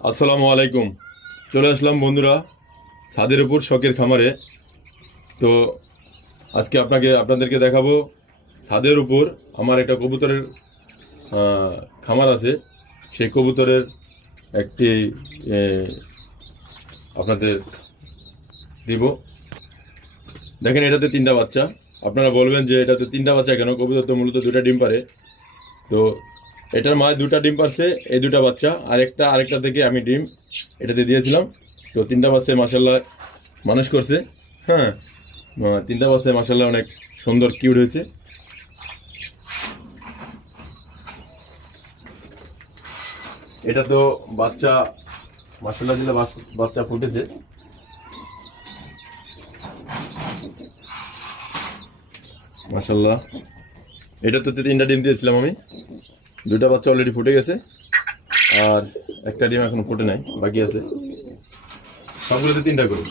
আসসালামু আলাইকুম। চলে আসলাম বন্ধুরা ছাদের উপর শখের খামারে। তো আজকে আপনাদেরকে দেখাবো ছাদের উপর আমার একটা কবুতরের খামার আছে। সেই কবুতরের একটি আপনাদের দিব। দেখেন, এটাতে 3টা বাচ্চা। আপনারা বলবেন যে এটাতে 3টা বাচ্চা কেন? কবুতর তো মূলত 2টা ডিম পারে। তো এটার মায়ের 2টা ডিম পারছে, এই 2টা বাচ্চা, আরেকটা থেকে আমি ডিম এটাতে দিয়েছিলাম। তো 3টা বাচ্চায় মাশাল্লাহ মানুষ করছে। হ্যাঁ, 3টা বাচ্চায় মাশাল্লাহ অনেক সুন্দর কিউট হয়েছে। এটা তো বাচ্চা মাশাল্লাহ দিলে বাচ্চা ফুটেছে। মাশাল্লাহ, এটা তো 3টা ডিম দিয়েছিলাম আমি। 2টা বাচ্চা অলরেডি ফুটে গেছে, আর একটা ডিম এখনো ফুটে নাই, বাকি আছে। সবগুলোতে 3টা করে।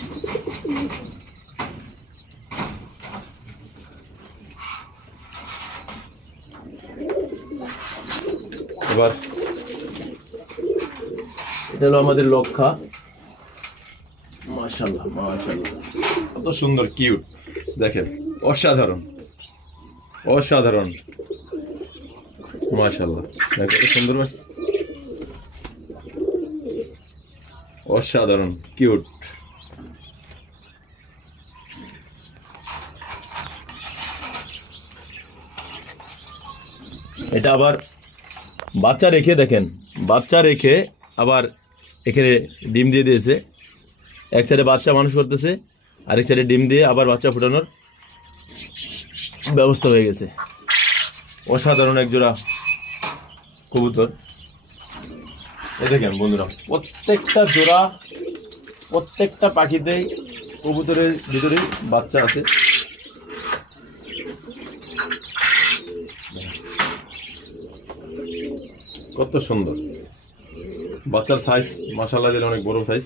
এবার এটা হলো আমাদের লক্ষা। মাশাআল্লাহ মাশাআল্লাহ, কত সুন্দর কিউট, দেখেন, অসাধারণ অসাধারণ। মাশাআল্লাহ, দেখেন কত সুন্দর, অসাধারণ কিউট। এটা আবার বাচ্চা রেখে, দেখেন, বাচ্চা রেখে আবার এখানে ডিম দিয়ে দিয়েছে। এক সাইডে বাচ্চা মানুষ করতেছে, আরেক সাইডে ডিম দিয়ে আবার বাচ্চা ফুটানোর ব্যবস্থা হয়ে গেছে। অসাধারণ এক জোড়া কবুতর। এই দেখেন বন্ধুরা, প্রত্যেকটা পাখিতেই কবুতরের ভিতরে বাচ্চা আছে। কত সুন্দর বাচ্চার সাইজ, মাশাআল্লাহ দিলে অনেক বড় সাইজ।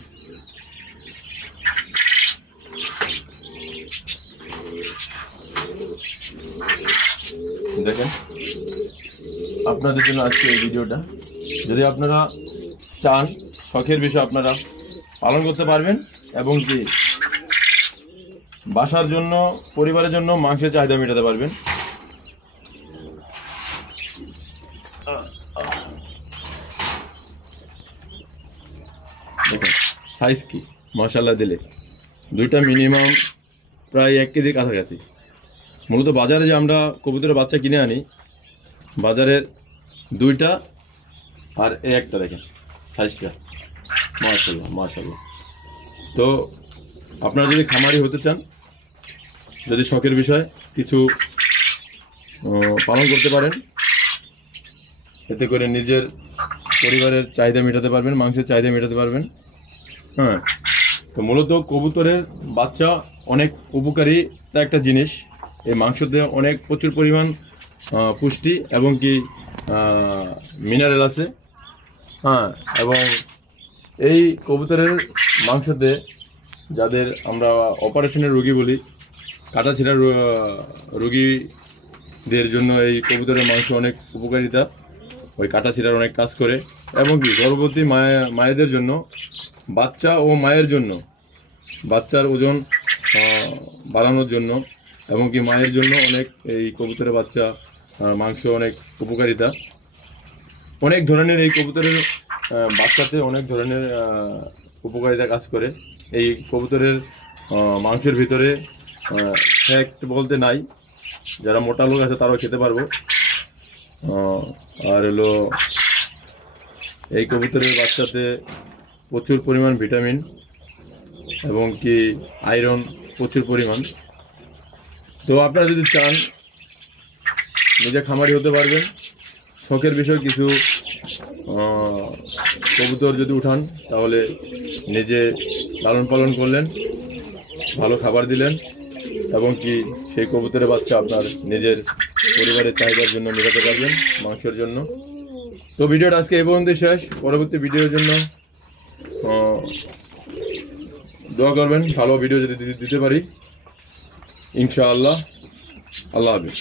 দেখেন, আপনাদের জন্য আজকে এই ভিডিওটা। যদি আপনারা চান শখের বিষয় আপনারা পালন করতে পারবেন, এবং কি বাসার জন্য, পরিবারের জন্য মাংসের চাহিদা মেটাতে পারবেন। দেখেন সাইজ কি, মাশাআল্লাহ দিলে 2টা মিনিমাম প্রায় 1 কেজির কাছাকাছি। মূলত বাজারে যে আমরা কবুতরের বাচ্চা কিনে আনি, বাজারের 2টা আর একটা, দেখেন সাইজটা, মাশাআল্লাহ মাশাআল্লাহ। তো আপনারা যদি খামারি হতে চান, যদি শখের বিষয় কিছু পালন করতে পারেন, এতে করে নিজের পরিবারের চাহিদা মেটাতে পারবেন, মাংসের চাহিদা মেটাতে পারবেন। হ্যাঁ, তো মূলত কবুতরের বাচ্চা অনেক উপকারী একটা জিনিস। এই মাংসতে প্রচুর পরিমাণ পুষ্টি এবং কি মিনারেল আছে। হ্যাঁ, এবং এই কবুতরের মাংসতে যাদের আমরা অপারেশনের রোগী বলি, কাটাছিঁড়া রোগীদের জন্য এই কবুতরের মাংস অনেক উপকারিতা, ওই কাটাছিঁড়ার অনেক কাজ করে। এবং কি গর্ভবতী মায়েদের জন্য, বাচ্চা ও মায়ের জন্য, বাচ্চার ওজন বাড়ানোর জন্য, এবং কি মায়ের জন্য অনেক এই কবুতরের বাচ্চা মাংস অনেক উপকারিতা। অনেক ধরনের এই কবুতরের বাচ্চাতে অনেক ধরনের উপকারিতা কাজ করে। এই কবুতরের মাংসের ভিতরে ফ্যাট বলতে নাই, যারা মোটা লোক আছে তারাও খেতে পারবো। আর হলো এই কবুতরের বাচ্চাতে প্রচুর পরিমাণ ভিটামিন এবং কি আয়রন প্রচুর পরিমাণ। তো আপনারা যদি চান নিজে খামারি হতে পারবেন, শখের বিষয় কিছু কবুতর যদি উঠান, তাহলে নিজে লালন পালন করলেন, ভালো খাবার দিলেন, এবং কি সেই কবুতরের বাচ্চা আপনার নিজের পরিবারের চাহিদার জন্য মেটাতে পারবেন, মাংসের জন্য। তো ভিডিওটা আজকে এই পর্যন্ত শেষ। পরবর্তী ভিডিওর জন্য দোয়া করবেন, ভালো ভিডিও যদি দিতে পারি ইনশাআল্লাহ। আল্লাহ হাফেজ।